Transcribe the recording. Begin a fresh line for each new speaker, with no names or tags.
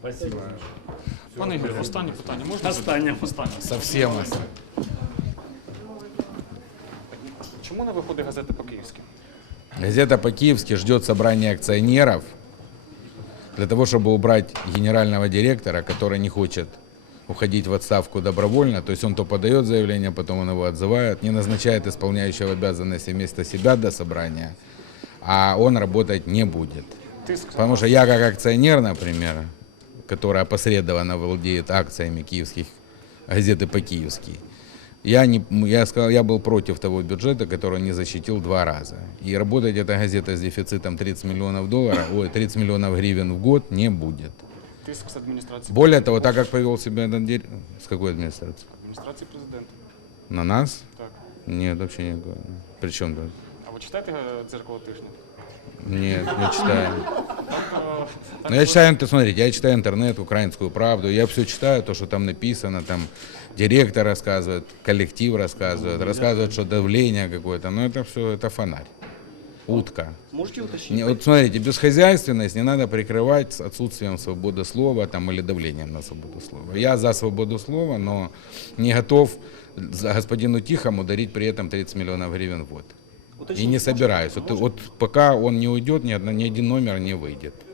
Спасибо.
Пане Ігор, останнє питання можна?
Останнє.
Останнє.
Совсем.
Чому не виходить газета по-київськи?
Газета по-киевски ждет собрания акционеров для того, чтобы убрать генерального директора, который не хочет уходить в отставку добровольно. То есть он то подает заявление, потом он его отзывает, не назначает исполняющего обязанности вместо себя до собрания, а он работать не будет.
Тиск.
Потому что я как акционер, например, который опосредованно владеет акциями киевских газеты по-киевски, я был против того бюджета, который не защитил 2 раза. И работать эта газета с дефицитом 30 миллионов долларов, 30 миллионов гривен в год не будет.
Тиск з адміністрації.
Более того, так как повел себя этот с какой администрации?
Адміністрації президента.
На нас?
Так.
Нет, вообще никакого. При чем тут?
А ви читаєте «Дзеркало тижня»?
Нет, не читаю.
Так,
Но я читаю, смотрите, я читаю интернет, украинскую правду, я все читаю, то, что там написано, там директор рассказывает, коллектив рассказывает, что давление какое-то, но это все, это фонарь, утка.
Можете уточнить?
Вот смотрите, безхозяйственность не надо прикрывать с отсутствием свободы слова там, или давлением на свободу слова. Я за свободу слова, но не готов за господину Тихому дарить при этом 30 миллионов гривен в год. И не собираюсь. Вот пока он не уйдет, ни один номер не выйдет.